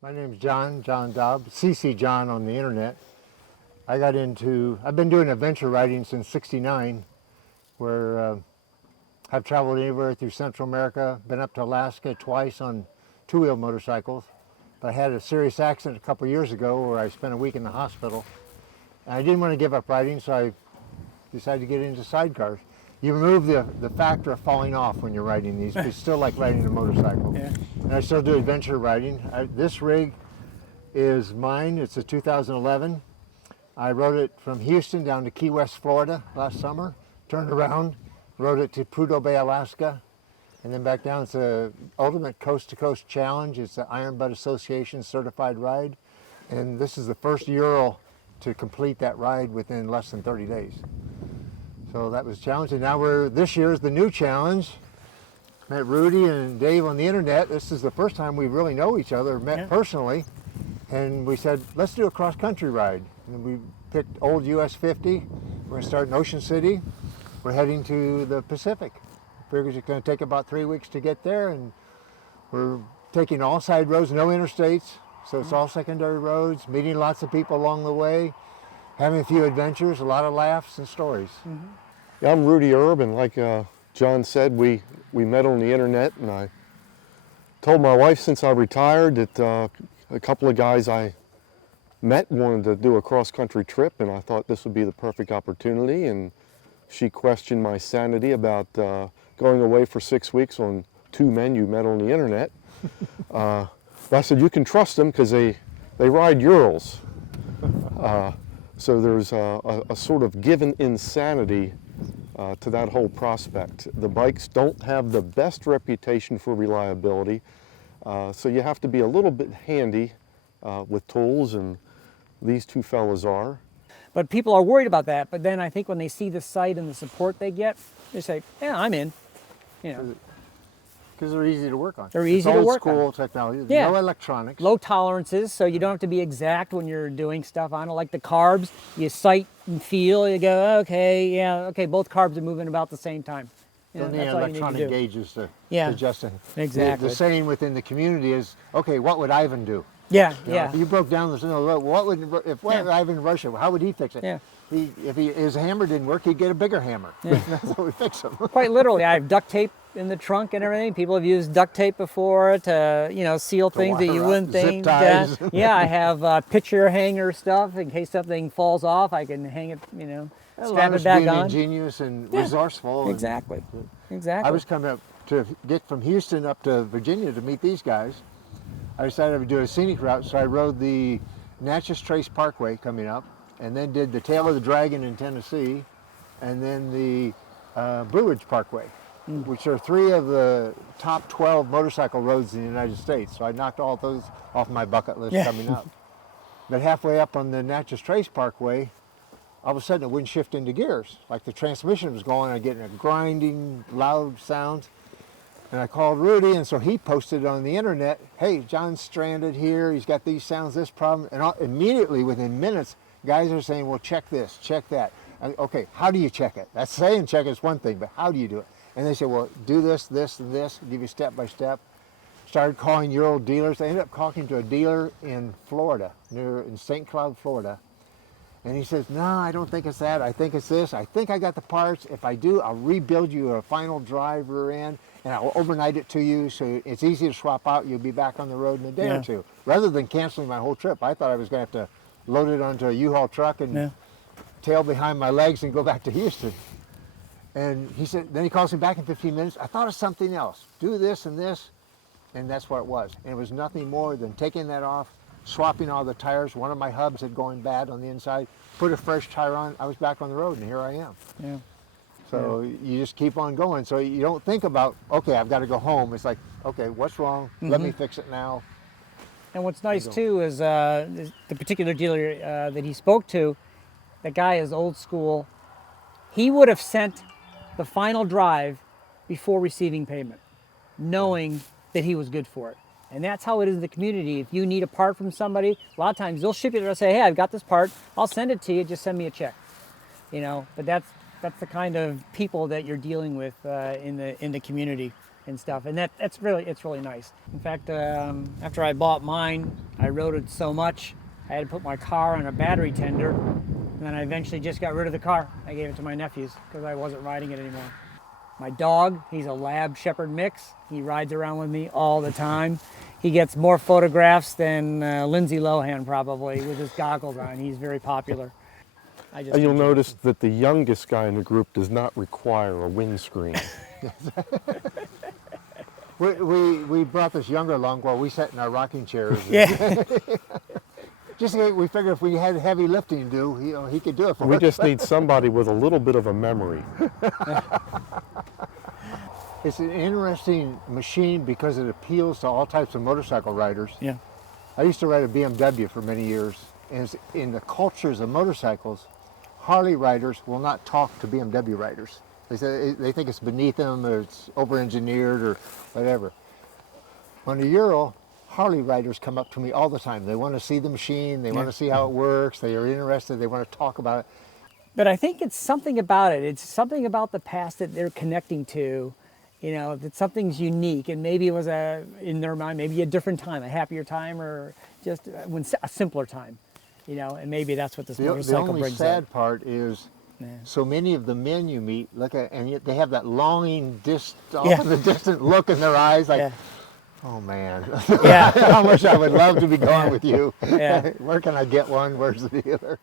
My name's John Dobb, CC John on the internet. I've been doing adventure riding since '69, where I've traveled anywhere through Central America, been up to Alaska twice on two-wheel motorcycles. But I had a serious accident a couple years ago where I spent a week in the hospital. And I didn't want to give up riding, so I decided to get into sidecars. You remove the factor of falling off when you're riding these, but it's still like riding a motorcycle. Yeah. And I still do adventure riding. This rig is mine. It's a 2011. I rode it from Houston down to Key West, Florida last summer, turned around, rode it to Prudhoe Bay, Alaska, and then back down. It's a ultimate coast-to-coast challenge. It's the Iron Butt Association certified ride. And this is the first Ural to complete that ride within less than 30 days. So that was a challenge. And now this year is the new challenge. Met Rudy and Dave on the internet. This is the first time we really know each other, met personally. And we said, let's do a cross-country ride. And we picked old US 50. We're going to start in Ocean City. We're heading to the Pacific. Figures it's going to take about 3 weeks to get there. And we're taking all side roads, no interstates. So it's all secondary roads, meeting lots of people along the way, having a few adventures, a lot of laughs and stories. Yeah, I'm Rudy Urban. Like John said, we met on the internet, and I told my wife since I retired that a couple of guys I met wanted to do a cross-country trip, and I thought this would be the perfect opportunity. And she questioned my sanity about going away for 6 weeks on two men you met on the internet. But I said, you can trust them because they ride Urals. So there's a sort of given insanity to that whole prospect. The bikes don't have the best reputation for reliability, so you have to be a little bit handy with tools, and these two fellas are. But people are worried about that. But then I think when they see the site and the support they get, they say, yeah, I'm in. You know, Because they're easy to work on. They're easy to work on. Old school technology, Yeah. no electronics. low tolerances, so you don't have to be exact when you're doing stuff on it. Like the carbs, you sight and feel, you go, okay, yeah, okay, both carbs are moving about the same time. You know, Don't need that's all you need to electronic do. gauges to Yeah. adjust it. Exactly. The saying within the community is, okay, what would Ivan do? Yeah, You know, yeah. if you broke down the road, if Ivan Russia, how would he fix it? Yeah. If his hammer didn't work, he'd get a bigger hammer. Yeah. That's how we fix them. Quite literally, I have duct tape in the trunk and everything. People have used duct tape before to, seal things that you wire up, wouldn't zip think. ties. Yeah, I have picture hanger stuff in case something falls off. I can hang it, strap it back being on. ingenious and resourceful. and- Exactly. Exactly. I was coming up to get from Houston up to Virginia to meet these guys. I decided I would do a scenic route, so I rode the Natchez Trace Parkway coming up, and then did the Tail of the Dragon in Tennessee, and then the Blue Ridge Parkway, which are 3 of the top 12 motorcycle roads in the United States. So I knocked all those off my bucket list coming up. But halfway up on the Natchez Trace Parkway, all of a sudden it wouldn't shift into gears. Like the transmission was going, I'm getting a grinding, loud sound. And I called Rudy, and so he posted on the internet, hey, John's stranded here, he's got these sounds, this problem. And immediately, within minutes, guys are saying, well, check this, check that. Okay, how do you check it? That's saying check is one thing, but how do you do it? And they said, well, do this, this, and this, give you step by step. Started calling Ural dealers. They ended up talking to a dealer in Florida, in St. Cloud, Florida. And he says, no, I don't think it's that. I think it's this. I think I got the parts. If I do, I'll rebuild you a final drive rear end, and I'll overnight it to you so it's easy to swap out. You'll be back on the road in a day or two. Rather than canceling my whole trip, I thought I was going to have to load it onto a U-Haul truck and tail behind my legs and go back to Houston. And he said, then he calls me back in 15 minutes. I thought of something else. Do this and this. And that's what it was. And it was nothing more than taking that off, swapping all the tires. One of my hubs had gone bad on the inside. Put a fresh tire on. I was back on the road, and here I am. Yeah. So you just keep on going. So you don't think about, okay, I've got to go home. It's like, okay, what's wrong? Let me fix it now. And what's nice too is the particular dealer that he spoke to, that guy is old school. He would have sent the final drive before receiving payment, knowing that he was good for it. And that's how it is in the community. If you need a part from somebody, a lot of times they'll ship it. They'll say, hey, I've got this part. I'll send it to you. Just send me a check. But that's the kind of people that you're dealing with in the community and stuff. And it's really nice. In fact, after I bought mine, I rode it so much, I had to put my car on a battery tender, and then I eventually just got rid of the car. I gave it to my nephews because I wasn't riding it anymore. My dog, he's a Lab Shepherd mix. He rides around with me all the time. He gets more photographs than Lindsay Lohan probably with his goggles on. He's very popular. You'll notice that the youngest guy in the group does not require a windscreen. We brought this younger along while we sat in our rocking chairs. Yeah. Just we figured if we had heavy lifting to do, he could do it for us. We just need somebody with a little bit of a memory. It's an interesting machine because it appeals to all types of motorcycle riders. Yeah. I used to ride a BMW for many years, and it's in the cultures of motorcycles, Harley riders will not talk to BMW riders. They say they think it's beneath them, or it's over-engineered, or whatever. On the Ural, Harley riders come up to me all the time. They want to see the machine, they want to see how it works, they are interested, they want to talk about it. But I think it's something about it. It's something about the past that they're connecting to, that something's unique, and maybe it was in their mind, maybe a different time, a happier time, or just a simpler time, and maybe that's what this motorcycle brings up. The only sad part is so many of the men you meet and yet they have that longing, off in the distant look in their eyes, like, oh man, yeah. how much I would love to be going with you. Yeah. Where can I get one? Where's the dealer?